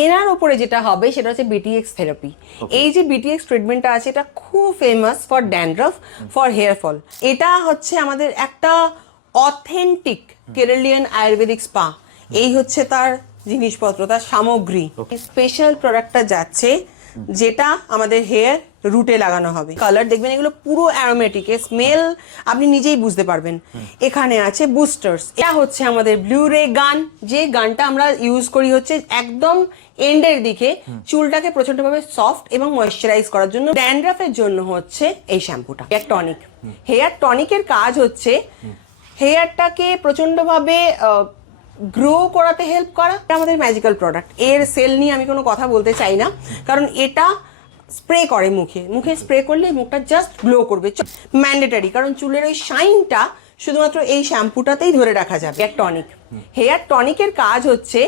এনার উপরে যেটা হবে সেটা হচ্ছে বিটিএক্স থেরাপি। এই যে বিটিএক্স ট্রিটমেন্টটা আছে এটা খুব famous for dandruff, for hair fall. এটা হচ্ছে আমাদের একটা অথেন্টিক কেরালিয়ান আয়ুর্বেদিক স্পা। এই হচ্ছে তার জিনিসপত্র, তার সামগ্রী। স্পেশাল প্রোডাক্টটা যাচ্ছে যেটা আমাদের হেয়ার রুটে লাগানো হবে। কালার দেখবেন এগুলো পুরো অ্যারোমেটিক, স্মেল আপনি নিজেই বুঝতে পারবেন। এখানে আছে বুস্টার্স, এটা হচ্ছে আমাদের ব্লু রে গান। যে গানটা আমরা ইউজ করি হচ্ছে একদম এন্ডের দিকে চুলটাকে প্রচন্ডভাবে সফট এবং ময়েশ্চারাইজ করার জন্য। ড্যান্ড্রাফের জন্য হচ্ছে এই শ্যাম্পুটা হেয়ার টনিক। হেয়ার টনিকের কাজ হচ্ছে হেয়ারটাকে প্রচন্ডভাবে গ্রো করাতে হেল্প করা। এটা আমাদের ম্যাজিক্যাল প্রোডাক্ট। এর সেল নিয়ে আমি কোনো কথা বলতে চাই না, কারণ এটা স্প্রে করে মুখে স্প্রে করলে মুখটা জাস্ট গ্লো করবে, ম্যান্ডেটারি। কারণ চুলের ওই শাইনটা শুধুমাত্র এই শ্যাম্পুটাতেই ধরে রাখা যাবে। হেয়ার টনিক, হেয়ার টনিকের কাজ হচ্ছে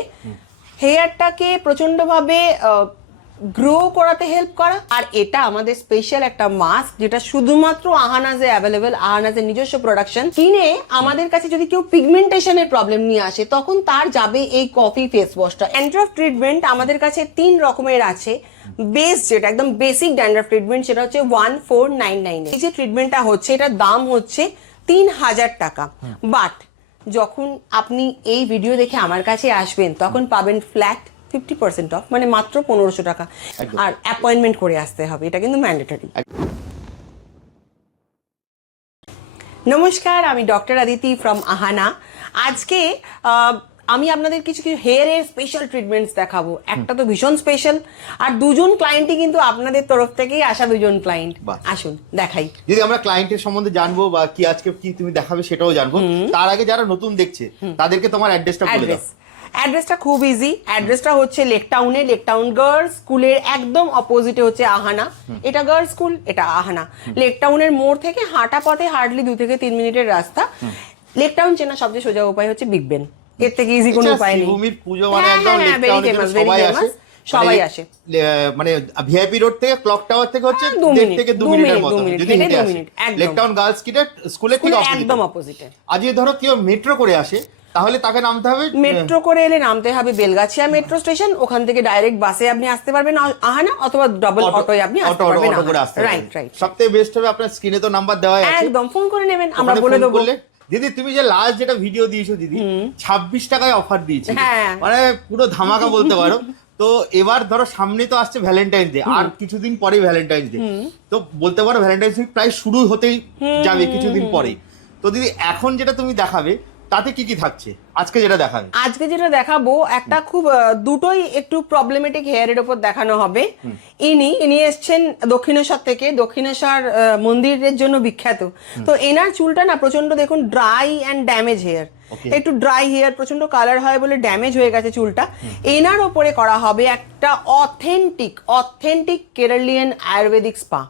হেয়ারটাকে প্রচন্ডভাবে গ্রো করাতে হেল্প করা। আর এটা আমাদের স্পেশাল একটা মাস্ক যেটা শুধুমাত্র আহানাজে অ্যাভেলেবেল, আহানাজের নিজস্ব প্রোডাকশন। কিনে আমাদের কাছে যদি কেউ পিগমেন্টেশনের প্রবলেম নিয়ে আসে তখন তার যাবে এই কফি ফেস ওয়াশটা। ড্যান্ড্রফ ট্রিটমেন্ট আমাদের কাছে 3 রকমের আছে। বেস যেটা একদম বেসিক ড্যান্ড্রফ ট্রিটমেন্ট সেটা হচ্ছে 1499। এই যে ট্রিটমেন্টটা হচ্ছে এটার দাম হচ্ছে 3000 টাকা। বাট যখন আপনি এই ভিডিও দেখে আমার কাছে আসবেন তখন পাবেন ফ্ল্যাট 50% অফ, মানে মাত্র 1500 টাকা। আর অ্যাপয়েন্টমেন্ট করে আসতে হবে, এটা কিন্তু ম্যান্ডেটরি। নমস্কার, আমি ডক্টর আদিতি ফ্রম আহানা। আজকে আমি আপনাদের কিছু হেয়ারের স্পেশাল ট্রিটমেন্টস দেখাবো। একটা তো ভীষণ স্পেশাল, আর দুজন ক্লায়েন্টই কিন্তু আপনাদের তরফ থেকেই আসা দুজন ক্লায়েন্ট। আসুন দেখাই। যদি আমরা ক্লায়েন্টের সম্বন্ধে জানবো বা কি আজকে কি তুমি দেখাবে সেটাও জানবো, তার আগে যারা নতুন দেখছে তাদেরকে তোমার অ্যাড্রেসটা বলে দাও। অ্যাড্রেসটা খুব ইজি। অ্যাড্রেসটা হচ্ছে লেকটাউনে, লেকটাউন গার্লস স্কুলের একদম অপোজিটে হচ্ছে আহানা। এটা গার্লস স্কুল, এটা আহানা। লেকটাউনের মোড় থেকে হাঁটা পথে হার্ডলি 2 থেকে 3 মিনিটের রাস্তা। লেকটাউন চেনা সবচেয়ে সোজা উপায় হচ্ছে বিগ বেন। এর থেকে ইজি কোনো উপায় নেই। ভূমির পূজো মানে একদম লেকটাউনে সবাই আসে, সবাই আসে। মানে ভিআইপি রোড থেকে ক্লক টাওয়ার থেকে হচ্ছে 1.5 থেকে 2 মিনিটের মতো যদি হেঁটে আসে। লেকটাউন গার্লস স্কুলের ঠিক একদম অপোজিটে। আজ ধরো কেউ মেট্রো করে আসে তাহলে তাকে নামতে হবে, মেট্রো করে এলে নামতে হবে বেলগাছিয়া মেট্রো স্টেশন। ওখান থেকে ডাইরেক্ট বাসে আপনি আসতে পারবেন আহানা, অথবা ডাবল অটোয় আপনি আসতে পারবেন। Right right. সবথেকে বেস্ট হবে আপনার স্ক্রিনে তো নাম্বার দেওয়া আছে, একদম ফোন করে নেবেন, আমরা বলে দেবো। দিদি তুমি যে লাস্ট যেটা ভিডিও দিয়েছো দিদি 26 টাকায় অফার দিয়েছে, মানে পুরো ধামাকা বলতে পারো। তো এবার ধরো সামনে তো আসছে ভ্যালেন্টাইন্স ডে, আর কিছুদিন পরে ভ্যালেন্টাইন্স ডে, তো বলতে পারো ভ্যালেন্টাইন্স ডে প্রায় শুরু হতেই যাবে কিছুদিন পরে। তো দিদি এখন যেটা তুমি দেখাবে তাতে কি কি থাকছে? আজকে যেটা দেখাবো একটা খুব দুটোই একটু প্রবলেমেটিক হেয়ারের উপর দেখানো হবে। ইনি এসছেন দক্ষিণেশ্বর থেকে, দক্ষিণেশ্বর মন্দিরের জন্য বিখ্যাত। তো এনার চুলটা না প্রচন্ড দেখুন ড্রাই অ্যান্ড ড্যামেজ হেয়ার, একটু ড্রাই হেয়ার, প্রচন্ড কালার হয় বলে ড্যামেজ হয়ে গেছে চুলটা। এনার ওপরে করা হবে একটা authentic Keralian Ayurvedic spa.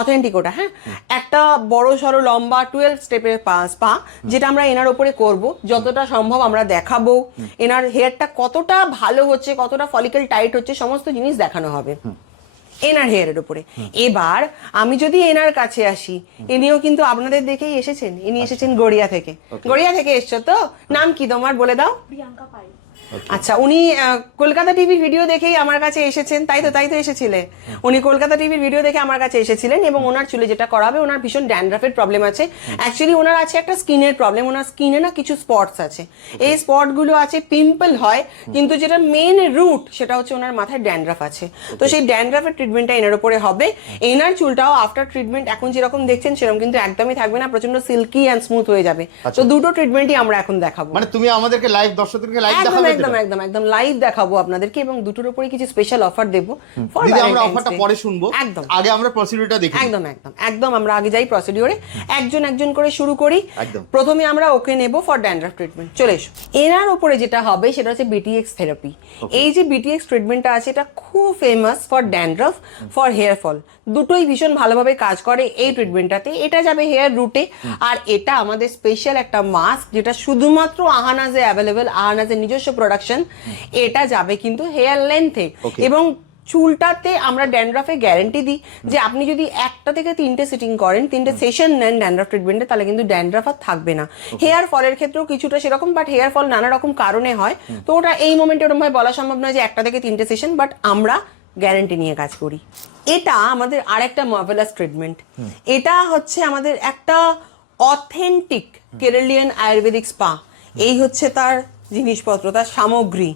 Authentic ওটা, হ্যাঁ, একটা বড় সড়ো লম্বা 12 স্টেপের স্পা যেটা আমরা এনার উপরে করব। যতটা সম্ভব আমরা দেখাবো এনার হেয়ারটা কতটা ভালো হচ্ছে, কতটা ফলিকেল টাইট হচ্ছে, সমস্ত জিনিস দেখানো হবে এনার হেয়ারের উপরে। এবার আমি যদি এনার কাছে আসি, ইনিও কিন্তু আপনাদের দেখেই এসেছেন। ইনি এসেছেন গড়িয়া থেকে। গড়িয়া থেকে এসছো তো? নাম কি তোমার বলে দাও? প্রিয়াঙ্কা পাই। আচ্ছা, উনি কলকাতা টিভির ভিডিও দেখেই আমার কাছে এসেছেন, তাই তো এসেছিলেন। উনি কলকাতা টিভির ভিডিও দেখে আমার কাছে এসেছিলেন এবং ওনার চুলে যেটা করাবে, ওনার ভীষণ ড্যান্ড্রাফের প্রবলেম আছে। অ্যাকচুয়ালি ওনার আছে একটা স্কিনের প্রবলেম, ওনার স্কিনে না কিছু স্পটস আছে। এই স্পটগুলো আছে, পিম্পল হয়, কিন্তু যেটা মেন রুট সেটা হচ্ছে ওনার মাথায় ড্যান্ড্রাফ আছে। তো সেই ড্যান্ড্রাফের ট্রিটমেন্টটা এনার উপরে হবে। এনার চুলটাও আফটার ট্রিটমেন্ট এখন যেরকম দেখছেন সেরকম কিন্তু একদমই থাকবে না, প্রচন্ড সিল্কি অ্যান্ড স্মুথ হয়ে যাবে। তো দুটো ট্রিটমেন্টই আমরা এখন দেখাবো। মানে তুমি আমাদেরকে লাইভ, দর্শকদেরকে লাইভ দেখাবে? একদম লাইভ দেখাবো আপনাদেরকে, এবং দুটোর উপরে কিছু স্পেশাল অফার দেবো। দিদি আমরা অফারটা পরে শুনবো, আগে আমরা প্রসিডিউরটা দেখি। একদম আমরা আগে যাই প্রসিডিউরে, একজন করে শুরু করি। প্রথমে আমরা ওকে নেব ফর ড্যান্ড্রাফ ট্রিটমেন্ট। চলে এসো। এনার উপরে যেটা হবে সেটা হচ্ছে বিটিএক্স থেরাপি। এই যে বিটিএক্স ট্রিটমেন্টটা আছে এটা খুব famous for dandruff, for hair fall. দুটোই ভীষণ ভালোভাবে কাজ করে এই ট্রিটমেন্টটাতে। এটা যাবে হেয়ার রুটে, আর এটা আমাদের স্পেশাল একটা মাস্ক যেটা শুধুমাত্র আহানাজে অ্যাভেলেবেল, আহানাজের নিজস্ব প্রোডাকশন। এটা যাবে কিন্তু হেয়ার লেন্থে, এবং চুলটাতে আমরা ড্যান্ড্রাফে গ্যারান্টি দিই যে আপনি যদি 1টা থেকে 3টে সিটিং করেন, 3টে সেশন নেন ড্যান্ড্রাফ ট্রিটমেন্টে, তাহলে কিন্তু ড্যান্ড্রাফ আর থাকবে না। হেয়ার ফলের ক্ষেত্রেও কিছুটা সেরকম, বাট হেয়ার ফল নানা রকম কারণে হয়, তো ওটা এই মোমেন্টে ওরকম ভাবে বলা সম্ভব নয় যে 1টা থেকে 3টে সেশন, বাট আমরা গ্যারান্টি নিয়ে কাজ করি। এটা আমাদের আরেকটা মার্ভেলাস ট্রিটমেন্ট। এটা হচ্ছে আমাদের একটা অথেন্টিক কেরালিয়ান আয়ুর্বেদিক স্পা। এই হচ্ছে তার জিনিসপত্র, তার সামগ্রী।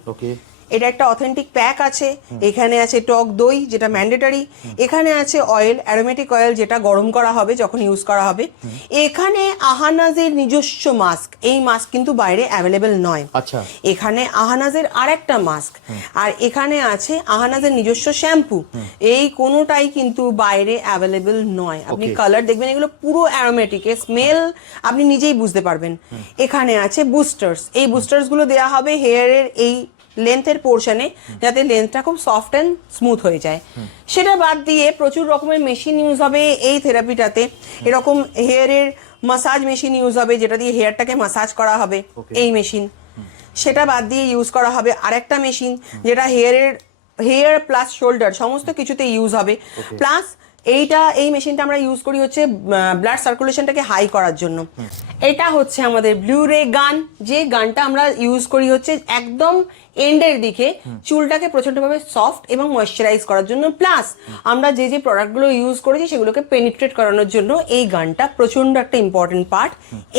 এটা একটা অথেন্টিক প্যাক আছে, এখানে আছে টক দই যেটা ম্যান্ডেটরি, এখানে আছে অয়েল, অ্যারোমেটিক অয়েল যেটা গরম করা হবে যখন ইউজ করা হবে, এখানে আহানাজের নিজস্ব মাস্ক, এই মাস্ক কিন্তু বাইরে অ্যাভেলেবেল নয়। আচ্ছা, এখানে আহানাজের আরেকটা মাস্ক, আর এখানে আছে আহানাজের নিজস্ব শ্যাম্পু। এই কোনোটাই কিন্তু বাইরে অ্যাভেলেবেল নয়। আপনি কালার দেখবেন, এগুলো পুরো অ্যারোমেটিক, স্মেল আপনি নিজেই বুঝতে পারবেন। এখানে আছে বুস্টার্স, এই বুস্টার্স গুলো দেওয়া হবে হেয়ারের এই লেন্থের পোর্শনে, যাতে লেন্থটা খুব সফট অ্যান্ড স্মুথ হয়ে যায়। সেটা বাদ দিয়ে প্রচুর রকমের মেশিন ইউজ হবে এই থেরাপিটাতে। এরকম হেয়ারের মাসাজ মেশিন ইউজ হবে, যেটা দিয়ে হেয়ারটাকে মাসাজ করা হবে, এই মেশিন। সেটা বাদ দিয়ে ইউজ করা হবে আরেকটা মেশিন, যেটা হেয়ার প্লাস শোল্ডার সমস্ত কিছুতে ইউজ হবে। প্লাস এই মেশিনটা আমরা ইউজ করি হচ্ছে ব্লাড সার্কুলেশনটাকে হাই করার জন্য। এটা হচ্ছে আমাদের ব্লু রে গান, যে গানটা আমরা ইউজ করি হচ্ছে একদম এন্ডের দিকে চুলটাকে প্রচন্ডভাবে সফট এবং ময়শ্চারাইজ করার জন্য। প্লাস আমরা যে যে প্রোডাক্টগুলো ইউজ করেছি সেগুলোকে পেনিট্রেট করানোর জন্য এই গানটা প্রচন্ড একটা ইম্পর্টেন্ট পার্ট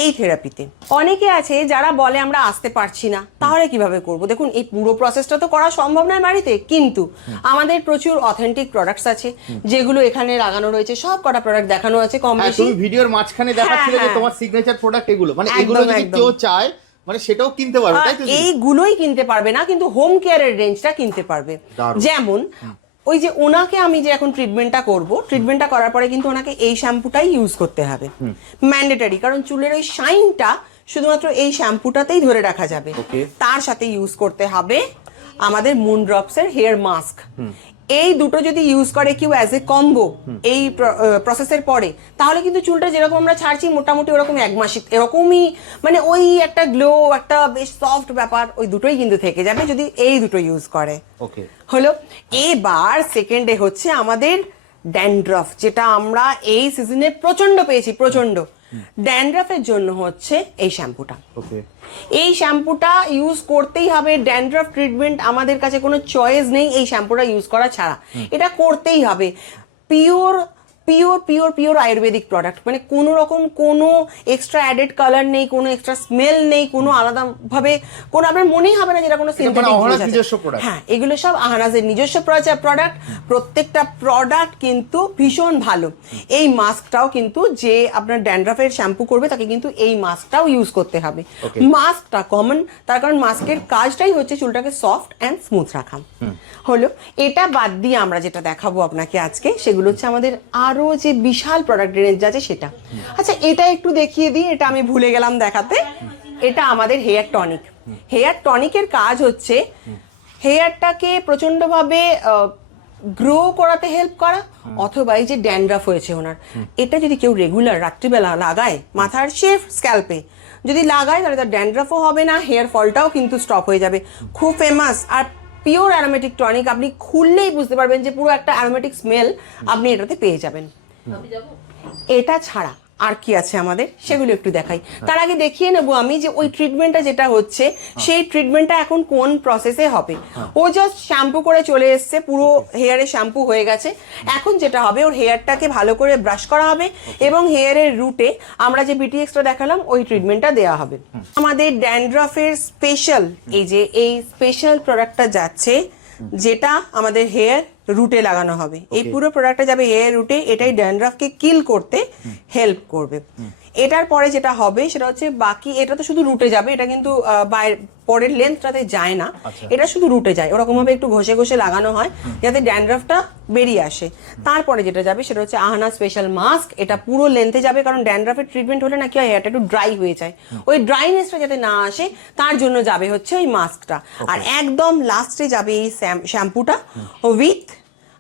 এই থেরাপিতে। অনেকে আছে যারা বলে আমরা আসতে পারছি না, তাহলে কিভাবে করব? দেখুন, এই পুরো প্রসেসটা তো করা সম্ভব নয় বাড়িতে, কিন্তু আমাদের প্রচুর অথেন্টিক প্রোডাক্টস আছে যেগুলো এখানে লাগানো রয়েছে। সব কটা প্রোডাক্ট দেখানো আছে কম বেশি। তুমি ভিডিওর মাঝখানে দেখাচ্ছিলে যে তোমার সিগনেচার প্রোডাক্ট এগুলো, মানে এগুলো যদি কেউ চায় মানে সেটাও কিনতে পারবে, তাই তো? এইগুলোই কিনতে পারবে না, কিন্তু হোম কেয়ারের রেঞ্জটা কিনতে পারবে। যেমন ওই যে ওনাকে আমি যে এখন ট্রিটমেন্টটা করব, ট্রিটমেন্টটা করার পরে কিন্তু ওনাকে এই শ্যাম্পুটাই ইউজ করতে হবে, ম্যান্ডেটরি। কারণ চুলের ওই শাইনটা শুধুমাত্র এই শ্যাম্পুটাতেই ধরে রাখা যাবে। তার সাথে ইউজ করতে হবে আমাদের মুন ড্রপসের হেয়ার মাস্ক। এই দুটো যদি ইউজ করে কেউ অ্যাজ এ কম্বো এই প্রসেসের পরে, তাহলে কিন্তু চুলটা যেরকম আমরা ছাড়ছি মোটামুটি ওরকম 1 মাস এরকমই, মানে ওই একটা গ্লো, একটা বেশ সফট ব্যাপার, ওই দুটোই কিন্তু থেকে যাবে যদি এই দুটো ইউজ করে। হলো। এবার সেকেন্ডে হচ্ছে আমাদের ড্যান্ড্রফ, যেটা আমরা এই সিজনে প্রচন্ড পেয়েছি, প্রচন্ড। ড্যান্ড্রফের জন্য হচ্ছে এই শ্যাম্পুটা। এই শ্যাম্পুটা ইউজ করতেই হবে। ড্যান্ড্রফ ট্রিটমেন্ট আমাদের কাছে কোনো চয়েস নেই এই শ্যাম্পুটা ইউজ করা ছাড়া, এটা করতেই হবে। Pure pure pure pure Ayurvedic product, মানে কোনো রকম কোনো এক্সট্রা অ্যাডেড কালার নেই, কোনো এক্সট্রা স্মেল নেই, কোনো আলাদা ভাবে কোনো আপনার মনেই হবে না যেটা কোনো সিনথেটিক জিনিস আছে। হ্যাঁ, এগুলো সব আহানাজের নিজস্ব প্রোডাক্ট। প্রত্যেকটা প্রোডাক্ট কিন্তু ভীষণ ভালো। এই মাস্কটাও কিন্তু যে আপনার ড্যান্ড্রাফের শ্যাম্পু করবে তাকে কিন্তু এই মাস্কটাও ইউজ করতে হবে। মাস্কটা কমন, তার কারণ মাস্কের কাজটাই হচ্ছে চুলটাকে সফট অ্যান্ড স্মুথ রাখা। হলো। এটা বাদ দিয়ে আমরা যেটা দেখাবো আপনাকে আজকে, সেগুলো হচ্ছে আমাদের আরো যে বিশাল প্রোডাক্ট রেঞ্জ আছে সেটা। আচ্ছা, এটা একটু দেখিয়ে দিই, এটা আমি ভুলে গেলাম দেখাতে। এটা আমাদের হেয়ার টনিক। হেয়ার টনিকের কাজ হচ্ছে হেয়ারটাকে প্রচন্ডভাবে গ্রো করাতে হেল্প করা, অথবা এই যে ড্যান্ড্রাফ হয়েছে ওনার, এটা যদি কেউ রেগুলার রাত্রিবেলা লাগায় মাথার শেভ স্ক্যাল্পে যদি লাগায়, তাহলে তার ড্যান্ড্রাফও হবে না, হেয়ার ফলটাও কিন্তু স্টপ হয়ে যাবে। খুব ফেমাস আর পিওর অ্যারোমেটিক টনিক, আপনি খুললেই বুঝতে পারবেন যে পুরো একটা অ্যারোমেটিক স্মেল আপনি এটাতে পেয়ে যাবেন। এটা ছাড়া আর কি আছে আমাদের সেগুলো একটু দেখাই। তার আগে দেখিয়ে নেবো আমি যে ওই ট্রিটমেন্টটা যেটা হচ্ছে সেই ট্রিটমেন্টটা এখন কোন প্রসেসে হবে। ও জাস্ট শ্যাম্পু করে চলে এসছে, পুরো হেয়ারে শ্যাম্পু হয়ে গেছে। এখন যেটা হবে, ওর হেয়ারটাকে ভালো করে ব্রাশ করা হবে এবং হেয়ারের রুটে আমরা যে বিটিএক্সটা দেখালাম ওই ট্রিটমেন্টটা দেওয়া হবে। আমাদের ড্যান্ড্রাফের স্পেশাল এই স্পেশাল প্রোডাক্টটা যাচ্ছে, যেটা আমাদের হেয়ার রুটে লাগানো হবে। এই পুরো প্রোডাক্টটা যাবে হেয়ার রুটে, এটাই ড্যান্ড্রাফকে কিল করতে হেল্প করবে। এটার পরে যেটা হবে সেটা হচ্ছে, বাকি এটা তো শুধু রুটে যাবে, এটা কিন্তু পরের লেন্থটাতে যায় না, এটা শুধু রুটে যায়। ওরকম ভাবে একটু ঘষে ঘষে লাগানো হয় যাতে ড্যান্ড্রাফটা বেরিয়ে আসে। তারপরে যেটা যাবে সেটা হচ্ছে আহানা স্পেশাল মাস্ক। এটা পুরো লেন্থে যাবে, কারণ ড্যান্ড্রাফের ট্রিটমেন্ট হলে নাকি হেয়ারটা একটু ড্রাই হয়ে যায়, ওই ড্রাইনেসটা যাতে না আসে তার জন্য যাবে হচ্ছে ওই মাস্কটা। আর একদম লাস্টে যাবে এই শ্যাম্পুটা উইথ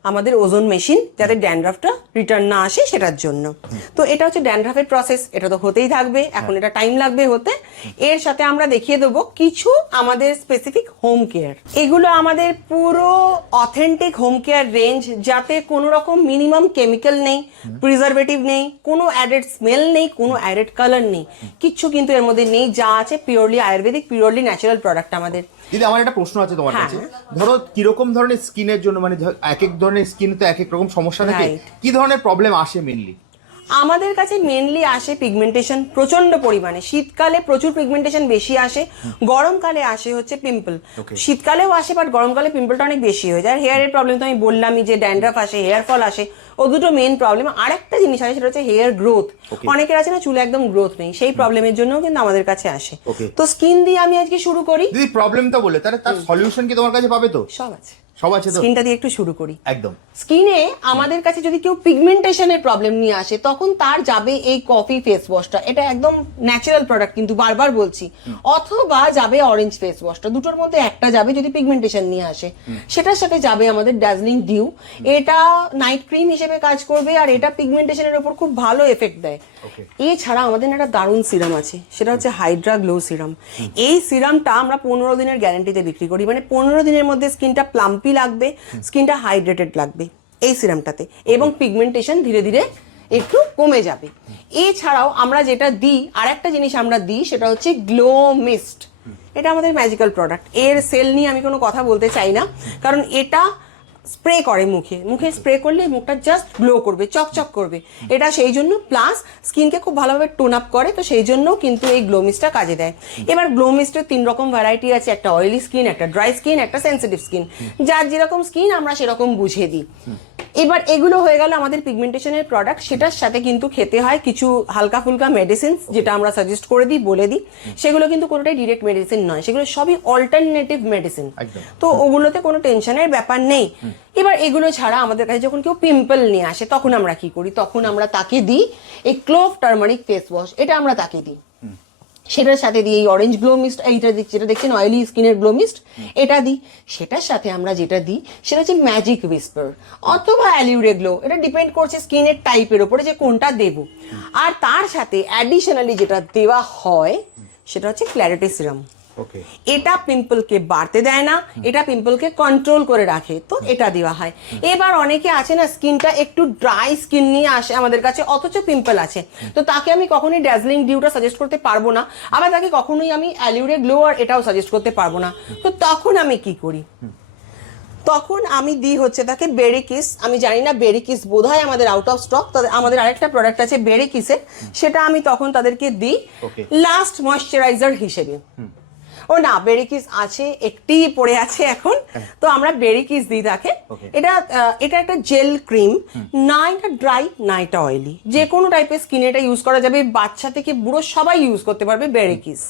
আমাদের ওজোন মেশিন, যাতে ড্যান্ড্রাফটা রিটার্ন না আসে সেটার জন্য। তো এটা হচ্ছে ড্যান্ড্রাফের প্রসেস, এটা তো হতেই থাকবে, এখন এটা টাইম লাগবে হতে। এর সাথে আমরা দেখিয়ে দেবো কিছু আমাদের স্পেসিফিক হোম কেয়ার। এগুলো আমাদের পুরো অথেন্টিক হোম কেয়ার রেঞ্জ, যাতে কোনো রকম মিনিমাম কেমিক্যাল নেই, প্রিজারভেটিভ নেই, কোনো অ্যাডেড স্মেল নেই, কোনো অ্যাডেড কালার নেই, কিচ্ছু কিন্তু এর মধ্যে নেই। যা আছে purely Ayurvedic, purely natural product আমাদের। দিদি আমার একটা প্রশ্ন আছে তোমার কাছে, ধরো কিরকম ধরনের স্কিনের জন্য, মানে এক এক ধরনের স্কিন তো এক এক রকম সমস্যা থাকে, কি ধরনের প্রবলেম আসে মেনলি? আমাদের কাছে মেনলি আসে পিগমেন্টেশন প্রচন্ড পরিমাণে। শীতকালে প্রচুর পিগমেন্টেশন বেশি আসে, গরমকালে আসে হচ্ছে পিম্পল। শীতকালেও আসে, বাট গরমকালে পিম্পলটা অনেক বেশি হয়ে যায়। হেয়ারের প্রবলেম তো আমি বললামই, যে ড্যান্ড্রাফ আসে, হেয়ার ফল আসে, ও দুটো মেন প্রবলেম। আর একটা জিনিস আছে, সেটা হচ্ছে হেয়ার গ্রোথ। অনেকের আছে না চুলে একদম গ্রোথ নেই, সেই প্রবলেমের জন্যও কিন্তু আমাদের কাছে আসে। তো স্কিন দিয়ে আমি আজকে শুরু করি। দিদি প্রবলেমটা বলে তার সলিউশন কি তোমার কাছে পাবে? তো সব আছে, সব আছে। তো স্কিনটা দিয়ে একটু শুরু করি। একদম। স্কিনে আমাদের কাছে যদি কেউ পিগমেন্টেশনের প্রবলেম নিয়ে আসে, তখন তার যাবে এই কফি ফেস ওয়াশটা, এটা একদম ন্যাচারাল প্রোডাক্ট কিন্তু বারবার বলছি। অথবা যাবে অরেঞ্জ ফেস ওয়াশটা, দুটোর মধ্যে একটা যাবে যদি পিগমেন্টেশন নিয়ে আসে। সেটার সাথে যাবে আমাদের ডার্জিলিং ডিউ, এটা নাইট ক্রিম হিসেবে কাজ করবে, আর এটা পিগমেন্টেশনের উপর খুব ভালো এফেক্ট দেয়। এছাড়া আমাদের একটা দারুণ সিরাম আছে, সেটা হচ্ছে হাইড্রা গ্লো সিরাম। এই সিরামটা আমরা 15 দিনের গ্যারান্টিতে বিক্রি করি, মানে 15 দিনের মধ্যে স্কিনটা প্লাম্পি লাগবে, স্কিনটা হাইড্রেটেড লাগবে এই সিরামটাতে, এবং পিগমেন্টেশন ধীরে ধীরে একটু কমে যাবে। এছাড়াও আমরা যেটা দিই, আর একটা জিনিস আমরা দিই, সেটা হচ্ছে গ্লো মিস্ট। এটা আমাদের ম্যাজিক্যাল প্রোডাক্ট। এর সেল নিয়ে আমি কোনো কথা বলতে চাই না, কারণ এটা স্প্রে করে মুখে, মুখে স্প্রে করলে মুখটা জাস্ট গ্লো করবে, চকচক করবে। এটা সেই জন্য, প্লাস স্কিনকে খুব ভালোভাবে টোন আপ করে, তো সেই জন্য কিন্তু এই গ্লো মিস্টটা কাজে দেয়। এবার গ্লো মিস্টের 3 রকম ভ্যারাইটি আছে, একটা অয়েলি স্কিন, একটা ড্রাই স্কিন, একটা সেন্সিটিভ স্কিন। যার যেরকম স্কিন আমরা সেরকম বুঝিয়ে দিই। এবার এগুলো হয়ে গেল আমাদের পিগমেন্টেশনের প্রোডাক্ট। সেটার সাথে কিন্তু খেতে হয় কিছু হালকা ফুলকা মেডিসিন, যেটা আমরা সাজেস্ট করে দিই, বলে দিই। সেগুলো কিন্তু কোনোটাই ডিরেক্ট মেডিসিন নয়, সেগুলো সবই অল্টারনেটিভ মেডিসিন। তো ওগুলোতে কোনো টেনশনের ব্যাপার নেই। এবার এগুলো ছাড়া আমাদের কাছে যখন কেউ পিম্পল নিয়ে আসে, তখন আমরা কি করি, তখন আমরা তাকে দিই এই ক্লোভ টার্মারিক ফেস ওয়াশ, এটা আমরা তাকে দিই। সেটার সাথে দিই এই অরেঞ্জ গ্লো মিস্ট, এইটা যেটা দেখছেন অয়েলি স্কিনের গ্লো মিস্ট, এটা দিই। সেটার সাথে আমরা যেটা দিই সেটা হচ্ছে ম্যাজিক উইসপার অথবা অ্যালিউরে গ্লো, এটা ডিপেন্ড করছে স্কিনের টাইপের উপরে যে কোনটা দেব। আর তার সাথে অ্যাডিশনালি যেটা দেওয়া হয় সেটা হচ্ছে ক্ল্যারিটি সিরাম। এটা পিম্পলকে বাড়তে দেয় না, এটা পিম্পলকে কন্ট্রোল করে রাখে, তো এটা দেওয়া হয়। এবার অনেকে আছে না স্কিনটা একটু ড্রাই স্কিন নিয়ে আসে আমাদের কাছে, অথচ পিম্পল আছে, তো তাকে আমি কখনোই ডার্জিলিং ডিউটা সাজেস্ট করতে পারবো না, আবার তাকে কখনোই আমি অ্যালিউরে গ্লো আর এটাও সাজেস্ট করতে পারবো না। তো তখন আমি কি করি, তখন আমি দিই হচ্ছে তাকে বেরি কিস। আমি জানি না বেরি কিস বোধহয় আমাদের আউট অফ স্টক, আমাদের আরেকটা প্রোডাক্ট আছে বেরি কিসের, সেটা আমি তখন তাদেরকে দিই লাস্ট ময়শ্চারাইজার হিসেবে। ও না, বেরি কিস আছে, একটি পড়ে আছে এখন, তো আমরা বেরি কিস দিই তাকে। এটা একটা জেল ক্রিম, না এটা ড্রাই না এটা অয়েলি, যে কোনো টাইপের স্কিনে এটা ইউজ করা যাবে, বাচ্চা থেকে বুড়ো সবাই ইউজ করতে পারবে বেরি কিস।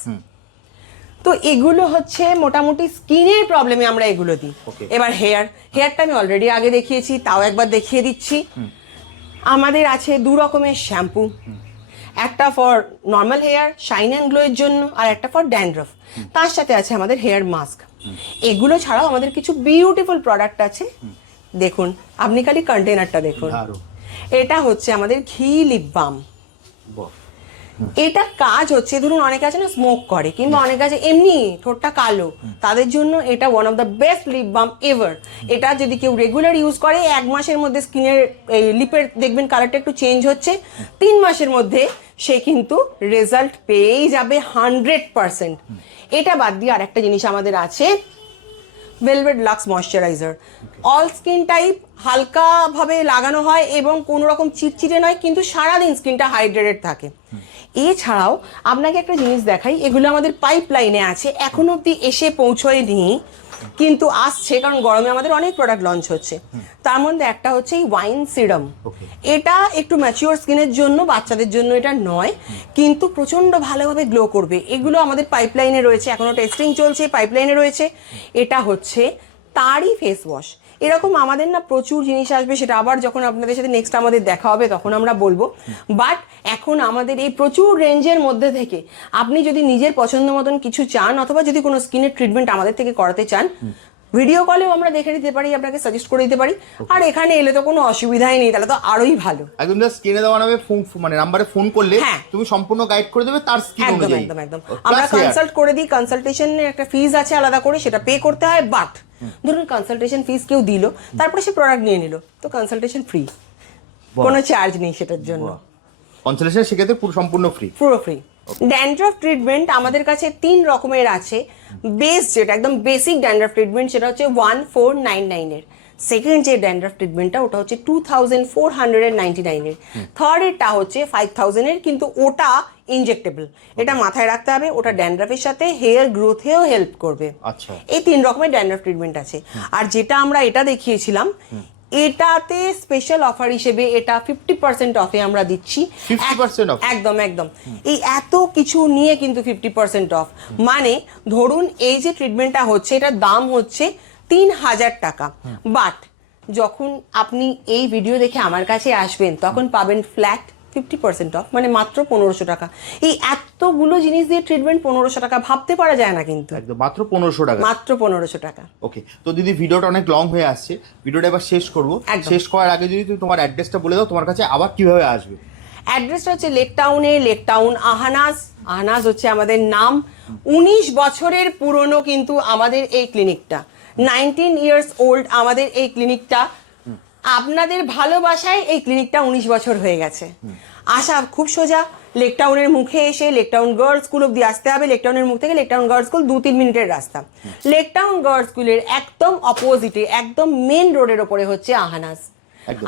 তো এগুলো হচ্ছে মোটামুটি স্কিনের প্রবলেমে আমরা এগুলো দিই। এবার হেয়ারটা আমি অলরেডি আগে দেখিয়েছি, তাও একবার দেখিয়ে দিচ্ছি। আমাদের আছে 2 রকমের শ্যাম্পু, একটা for normal hair shine and glow এর জন্য, আর একটা ফর ড্যান্ড্রাফ। তার সাথে আছে আমাদের হেয়ার মাস্ক। এগুলো ছাড়াও আমাদের কিছু বিউটিফুল প্রোডাক্ট আছে। দেখুন, আপনি খালি কন্টেনারটা দেখুন, এটা হচ্ছে আমাদের ঘি লিপ বাম। এটা কাজ হচ্ছে, ধরুন অনেকে আছে না স্মোক করে, কিংবা অনেকে আছে এমনি ঠোঁটটা কালো, তাদের জন্য এটা one of the best lip balm ever. এটা যদি কেউ রেগুলার ইউজ করে, 1 মাসের মধ্যে স্কিনের লিপের দেখবেন কালারটা একটু চেঞ্জ হচ্ছে, 3 মাসের মধ্যে সে কিন্তু রেজাল্ট পেয়েই যাবে 100%। এটা বাদ দিয়ে আরেকটা জিনিস আমাদের আছে, velvet luxe moisturiser. All skin type হালকা ভাবে লাগানো হয় এবং কোনো রকম চিটচিটে নয়, কিন্তু সারাদিন স্কিনটা হাইড্রেটেড থাকে। এছাড়াও আপনাকে একটা জিনিস দেখাই, এগুলো আমাদের পাইপ লাইনে আছে, এখনো অব্দি এসে পৌঁছয়নি, কিন্তু আসছে, কারণ গরমে আমাদের অনেক প্রোডাক্ট লঞ্চ হচ্ছে। তার মধ্যে একটা হচ্ছে এই ওয়াইন সিরাম। এটা একটু ম্যাচিওর স্কিনের জন্য, বাচ্চাদের জন্য এটা নয়, কিন্তু প্রচন্ড ভালোভাবে গ্লো করবে। এগুলো আমাদের পাইপলাইনে রয়েছে, এখনো টেস্টিং চলছে, পাইপলাইনে রয়েছে। এটা হচ্ছে তারই ফেস ওয়াশ। এরকম আমাদের না প্রচুর জিনিস আসবে, সেটা আবার যখন আপনাদের সাথে নেক্সট আমাদের দেখা হবে তখন আমরা বলবো। বাট এখন আমাদের এই প্রচুর রেঞ্জের মধ্যে থেকে আপনি যদি নিজের পছন্দ মতন কিছু চান, অথবা যদি কোনো স্কিনের ট্রিটমেন্ট আমাদের থেকে করাতে চান, ভিডিও কলেও আমরা দেখে নিতে পারি, আপনাকে সাজেস্ট করে দিতে পারি। আর এখানে এলে তো কোনো অসুবিধাই নেই, তাহলে তো আরোই ভালো। একদম জাস্ট স্ক্রিনে দেওয়া নামে ফোন মানে নাম্বারে ফোন করলে হ্যাঁ। তুমি সম্পূর্ণ গাইড করে দেবে তার স্ক্রিন একদম অনুযায়ী। একদম একদম আমরা কনসাল্ট করে দিই, কনসালটেশনের একটা ফিজ আছে আলাদা করে, সেটা পে করতে হয়। বাট ধরুন কনসালটেশন ফিজ কেউ দিল, তারপরে সে প্রোডাক্ট নিয়ে নিল, তো কনসালটেশন ফ্রি, কোনো চার্জ নেই সেটার জন্য। কনসালটেশন সেক্ষেত্রে পুরো সম্পূর্ণ ফ্রি। পুরো ফ্রি। ড্যান্ড্রফ ট্রিটমেন্ট আমাদের কাছে 3 রকমের আছে। বেস যেটা একদম বেসিক ড্যান্ড্রফ ট্রিটমেন্ট সেটা হচ্ছে 1499 এর। সেকেন্ড যে ড্যান্ড্রফ ট্রিটমেন্টটা ওটা হচ্ছে 2499 এর। থার্ড এরটা হচ্ছে 5000 এর, কিন্তু ওটা ইনজেক্টেবল। এটা মাথায় রাখতে হবে, ওটা ড্যান্ড্রফের সাথে হেয়ার গ্রোথেও হেল্প করবে। আচ্ছা। এই 3 রকমের ড্যান্ড্রফ ট্রিটমেন্ট আছে। আর যেটা আমরা এটা দেখিয়েছিলাম, এটাতে স্পেশাল অফার হিসেবে এটা 50% অফে আমরা দিচ্ছি। 50% অফ? একদম একদম। এই এত কিছু নিয়ে কিন্তু 50% অফ, মানে ধরুন এই যে ট্রিটমেন্টটা হচ্ছে এটার দাম হচ্ছে 3000 টাকা, বাট যখন আপনি এই ভিডিও দেখে আমার কাছে আসবেন তখন পাবেন ফ্ল্যাট 50% অফ, মানে মাত্র 1500 টাকা। এই এতগুলো জিনিস দিয়ে ট্রিটমেন্ট 1500 টাকা, ভাবতে পারা যায় না কিন্তু। একদম মাত্র 1500 টাকা। মাত্র 1500 টাকা। ওকে, তো দিদি ভিডিওটা অনেক লং হয়ে আসছে, ভিডিওটা এবার শেষ করবো। একদম। শেষ করার আগে যদি তুমি তোমার অ্যাড্রেসটা বলে দাও, তোমার কাছে আবার কিভাবে আসবে? অ্যাড্রেসটা হচ্ছে লেক টাউন আহানাজ। আহানাজ হচ্ছে আমাদের নাম। 19 বছরের পুরনো কিন্তু আমাদের এই ক্লিনিকটা, 19 ইয়ার্স ওল্ড আমাদের এই ক্লিনিকটা। আপনাদের ভালোবাসায় এই ক্লিনিকটা 19 বছর হয়ে গেছে। আসা খুব সোজা, লেক টাউনের মুখে এসে লেক টাউন গার্লস স্কুল অব্দি আসতে হবে। লেক টাউনের মুখ থেকে লেক টাউন গার্লস স্কুল 2-3 মিনিটের রাস্তা। লেক টাউন গার্লস স্কুলের একদম অপোজিটে, একদম মেন রোডের ওপরে হচ্ছে আহানাজ।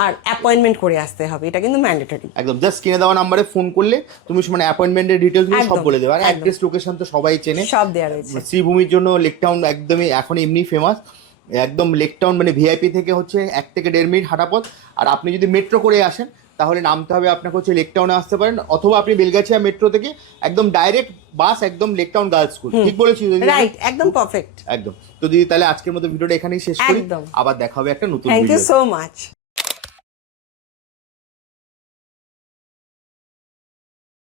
আর অ্যাপয়েন্টমেন্ট করে আসতে হবে, এটা কিন্তু ম্যান্ডেটরি। একদম জাস্ট কিনে দেওয়া নাম্বারে ফোন করলে তুমি মানে অ্যাপয়েন্টমেন্টের ডিটেইলস সব একদম, বলে দেবে। আর একদম। অ্যাড্রেস লোকেশন তো সবাই চেনে, সব দেওয়া রয়েছে। শ্রীভূমির জন্য লেক টাউন একদমই এখন এমনি ফেমাস। একদম লেক টাউন মানে ভিআইপি থেকে হচ্ছে 1 থেকে 1.5 মিনিট হাঁটা পথ। আর আপনি যদি মেট্রো করে আসেন তাহলে নামতে হবে আপনাকে হচ্ছে লেক টাউনে আসতে পারেন, অথবা আপনি বেলগাছিয়া মেট্রো থেকে একদম ডাইরেক্ট বাস একদম লেক টাউন গার্লস স্কুল। ঠিক বলেছি দিদি? রাইট, একদম পারফেক্ট। একদম। তো দিদি তাহলে আজকের মতো ভিডিওটা এখানেই শেষ করি, একদম। আবার দেখা হবে একটা নতুন thank you video. So much.